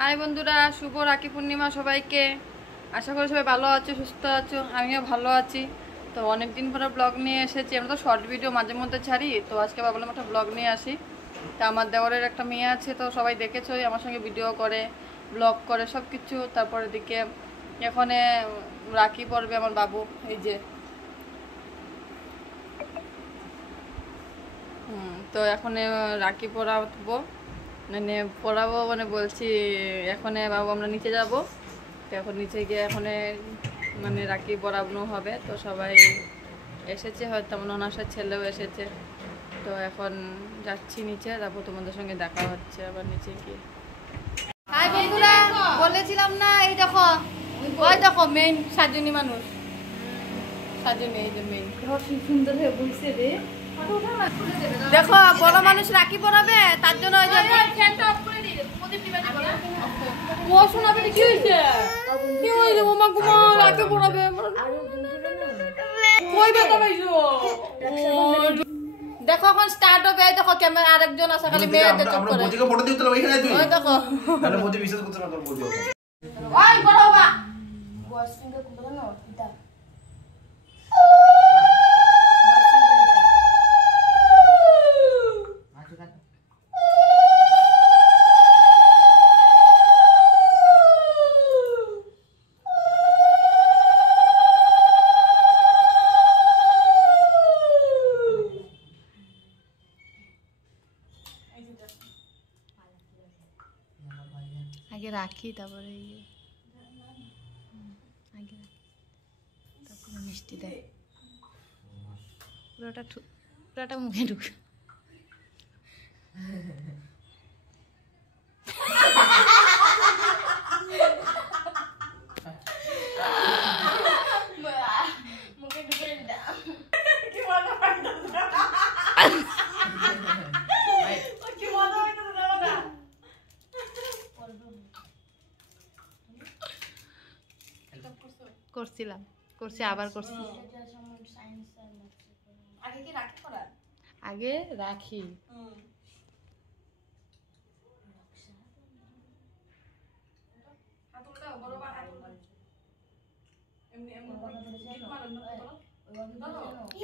High বন্ধুরা, শুভ রাখি পূর্ণিমা সবাইকে। আশা করি সবাই ভালো আছো, সুস্থ আছো। আমিও ভালো আছি। তো অনেকদিন পরে ব্লগ নিয়ে এসেছি। আমরা তো শর্ট ভিডিও মাঝে মধ্যে ছাড়ি, তো আজকে ভাবলাম একটা ব্লগ নিয়ে আসি। তা আমার দেওরের একটা মেয়ে আছে, তো সবাই দেখেছোই, আমার সঙ্গে ভিডিও করে, ব্লগ করে, সব কিছু। তারপরে দিকে এখানে রাখি পড়বে আমার বাবু, এই যে। তো এখন রাখি পরাবো, মানে পড়াবো, মানে বলছি এখন বাবু আমরা নিচে যাব। তো এখন নিচে গিয়ে এখন মানে রাখি পরানো হবে। তো সবাই এসেছে, হয়তো আমার ননাসের ছেলেও এসেছে। তো এখন যাচ্ছি নিচে, তারপর তোমাদের সঙ্গে দেখা হচ্ছে আবার নিচে গিয়ে। হাই বন্ধুরা, বলেছিলাম না, এই দেখো, ওই দেখো মেইন সাজনী মানুষ, সাজনী, এই যে মেইন। সুন্দর হয়ে বলছে রে। দেখো বড় মানুষ রাখি পরাবে, তার জন্য ওই যে ও শোনাবে। কি হয়েছে? কি হয়েছে? ওমা গুমা রাখি পরাবে, কই ব্যথা পাইছো? দেখো এখন স্টার্ট হবে। দেখো ক্যামেরা আরেকজন আছে, খালি মেয়েদের চুপ করে। মোদিকে ফটো দিতে হবে এখানে তুই। ওই দেখো, তাহলে মোদি বিশ্বাস করছ না তোর বলছো। ওই বড় বাবা বয়স ফিঙ্গার কোনটা জানো? এটা আগে রাখি, তারপরে আগে তারপরে মিষ্টি দেয়। পুরোটা মুখে ঢুকে। মুখে ঢুকে দাও। কি মজা পাইতাছে, কি মজা পাইতাছে দাদা। করছি আবার করছি। আগে কি রাখি করা? আগে রাখি,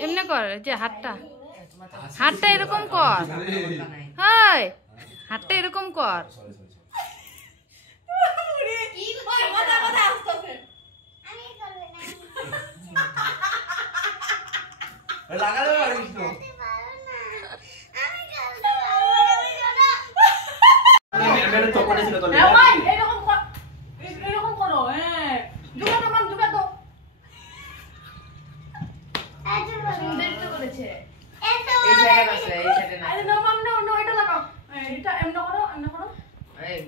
এমনি কর, যে হাতটা এরকম কর। হাই, হাতটা এরকম কর। লাগালে পারে কিছু। আমি তো করে ছিল তো। এরকম করো, হ্যাঁ জুগা তো মাম, জুগা তো। সুন্দর তো করেছে। এই সাইডে আছে, এই সাইডে না। আরে না মাম, না না, এটা লাগাও। এটা এমন করো, এমন করো। এই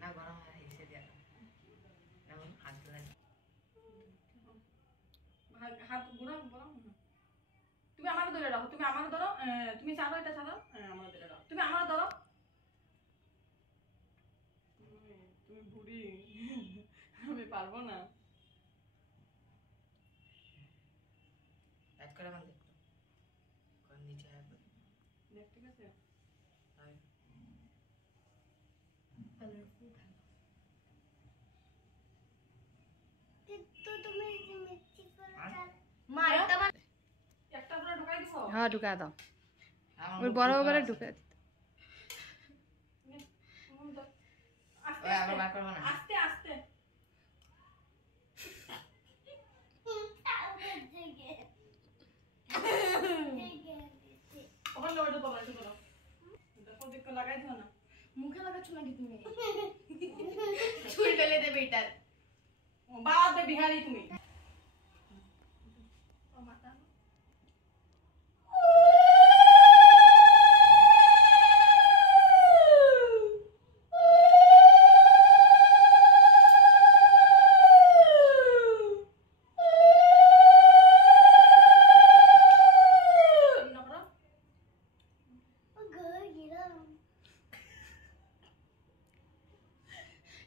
না গরম হয় এই সাইডে আছে। এমন হাত লাগে। হাত ঘুরাও, ঘুরাও। তুমি আমাকে ধরে রাখো, তুমি আমাকে ধরো, তুমি ছাড়ো, এটা ছাড়ো, আমাকে ধরে রাখো, তুমি আমাকে ধরো। তুমি বুড়ি, আমি পারবো না। এক করে মান দেখো। কোন নিচে আসবে? দেখ, ঠিক আছে। তাই মা এটা একটা করে ঢুকাই দিছো? হ্যাঁ ঢুকা দাও, আমার ওই বড় করে ঢুকা। আস্তে ওই আবার বার করব না। আস্তে আস্তে। ওখানে ওইটা ধরো, এটা ধরো। দেখো দেখো, লাগাই দিও না। মুখে লাগাচ্ছ নাকি তুমি? চুল ফেলে দেবে এটার। বাদ দে বিহারি তুমি।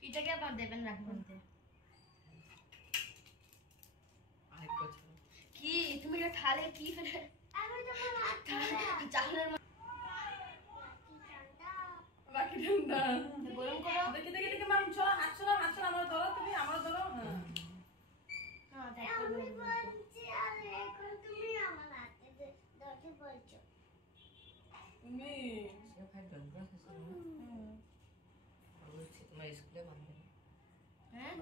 এটাকে আবার দেবেন রাখি বাঁধতে। আরেক বছর কি তুমি এটা ঠালে কি ফেলে চালের রাখি ঠান্ডা গরম করো। দেখি দেখি দেখি মাম চলো হাত চলো আমার ধরো তুমি আমার ধরো হ্যাঁ হ্যাঁ দেখো তুমি সে ভাই ড্রয়িং ক্লাস আছে বলছি তোমার স্কুলে বাঁধবে না হ্যাঁ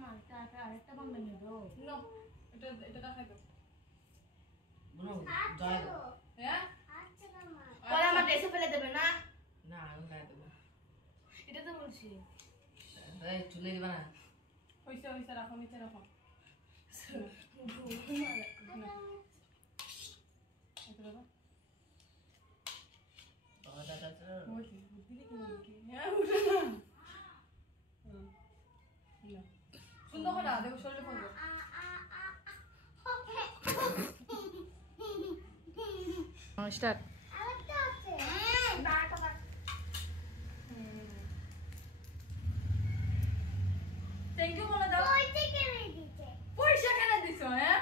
মা তারপর আরেকটা বান্ধব নেবো। নো এটা দেখাই দাও বলো জয় দাও। হ্যাঁ পরে আমার ড্রেসে ফেলে দেবে না। না আমি গায়ে দেবো এটা তো বলছি। এই চুলে দিবা না হইছে রাখো নিচে রাখো বাবা দাদা তো সুন্দর করে দেখো শরীরে পড়বে স্টার্ট থ্যাংক ইউ বলে দাও পয়সা কেন দিছো হ্যাঁ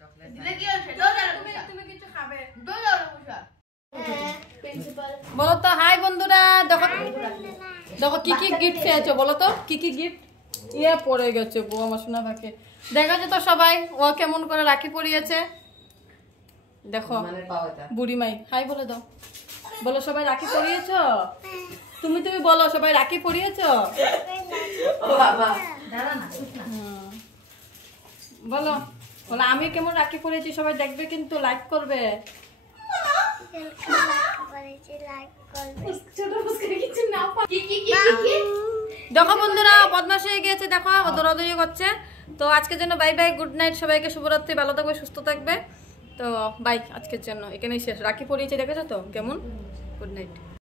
চকলেট দিলে কি হচ্ছে? দাও দাও তুমি তুমি কিছু খাবে দাও দাও পয়সা। প্রিন্সিপাল বলো তো হাই বন্ধুরা দেখো দেখো কি কি গিফট পেয়েছো বলো তো কি কি গিফট ইয়ে পড়ে গেছে বউ আমার সোনা পাখি দেখাচ্ছে তো সবাই ও কেমন করে রাখি পরিয়েছে দেখো মানে পাওয়া এটা বুড়িমাই হাই বলে দাও বলো সবাই রাখি পরিয়েছো তুমি বলো সবাই রাখি পরিয়েছো ও বাবা দাঁড়া না বলো বলো আমি কেমন রাখি পরিয়েছি সবাই দেখবে কিন্তু লাইক করবে ছোট মুস্কুরে কিছু না কি কি কি কি দেখো বন্ধুরা বদমাশ হয়ে গিয়েছে দেখো ও দৌড়াদৌড়ি করছে তো আজকের জন্য বাই বাই গুড নাইট সবাইকে শুভরাত্রি ভালো থাকবে সুস্থ থাকবে তো বাই আজকের জন্য এখানেই শেষ রাখি পরিয়েছে দেখেছো তো কেমন গুড নাইট